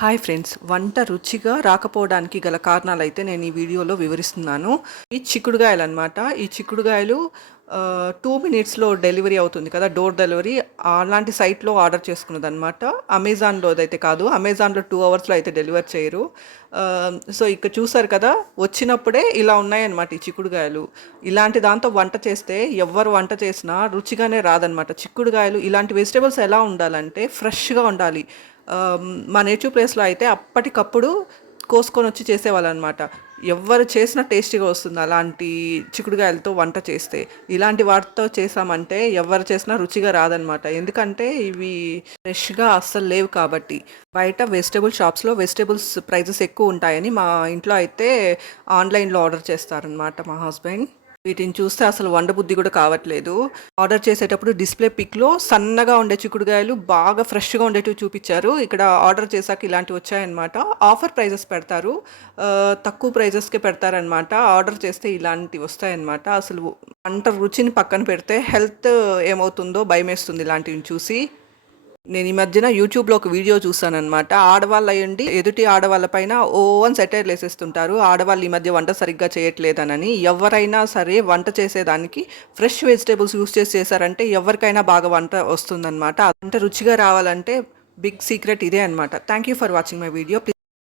Hi friends, వంట రుచిగా రాకపోవడానికి గల కారణాలైతే నేను ఈ వీడియోలో వివరిస్తున్నాను. ఈ చిక్కుడుగాయలు అనమాట. ఈ చిక్కుడుగాయలు 2 మినిట్స్లో డెలివరీ అవుతుంది కదా, డోర్ డెలివరీ. అలాంటి సైట్లో ఆర్డర్ చేసుకున్నదనమాట. అమెజాన్లో అయితే కాదు, అమెజాన్లో 2 అవర్స్లో అయితే డెలివర్ చేయరు. సో ఇక్కడ చూసారు కదా, వచ్చినప్పుడే ఇలా ఉన్నాయన్నమాట ఈ చిక్కుడుగాయలు. ఇలాంటి దాంతో వంట చేస్తే ఎవరు వంట చేసినా రుచిగానే రాదనమాట. చిక్కుడుగాయలు ఇలాంటి వెజిటేబుల్స్ ఎలా ఉండాలంటే ఫ్రెష్గా ఉండాలి. మా నేటివ్ ప్లేస్లో అయితే అప్పటికప్పుడు కోసుకొని వచ్చి చేసేవాళ్ళు అనమాట. ఎవరు చేసినా టేస్టీగా వస్తుంది అలాంటి చిక్కుడుగాయలతో వంట చేస్తే. ఇలాంటి వాటితో చేసామంటే ఎవరు చేసినా రుచిగా రాదనమాట. ఎందుకంటే ఇవి ఫ్రెష్గా అస్సలు లేవు కాబట్టి. బయట వెజిటేబుల్ షాప్స్లో వెజిటేబుల్స్ ప్రైజెస్ ఎక్కువ ఉంటాయని మా ఇంట్లో అయితే ఆన్లైన్లో ఆర్డర్ చేస్తారనమాట మా హస్బెండ్. వీటిని చూస్తే అసలు వండబుద్ధి కూడా కావట్లేదు. ఆర్డర్ చేసేటప్పుడు డిస్ప్లే పిక్లో సన్నగా ఉండే చిక్కుడుగాయలు బాగా ఫ్రెష్గా ఉండేటివి చూపించారు. ఇక్కడ ఆర్డర్ చేశాక ఇలాంటివి వచ్చాయన్నమాట. ఆఫర్ ప్రైజెస్ పెడతారు, తక్కువ ప్రైజెస్కే పెడతారనమాట. ఆర్డర్ చేస్తే ఇలాంటివి వస్తాయన్నమాట. అసలు వంట రుచిని పక్కన పెడితే హెల్త్ ఏమవుతుందో భయమేస్తుంది ఇలాంటివి చూసి. నేను ఈ మధ్యన యూట్యూబ్లో ఒక వీడియో చూసానమాట. ఆడవాళ్ళు అయ్యండి ఎదుటి ఆడవాళ్ళ పైన ఓవన్ సెటైర్లు వేసేస్తుంటారు, ఆడవాళ్ళు ఈ మధ్య వంట సరిగ్గా చేయట్లేదనని. ఎవరైనా సరే వంట చేసేదానికి ఫ్రెష్ వెజిటేబుల్స్ యూస్ చేశారంటే ఎవరికైనా బాగా వంట వస్తుందన్నమాట. వంట రుచిగా రావాలంటే బిగ్ సీక్రెట్ ఇదే అనమాట. Thank you for watching my video.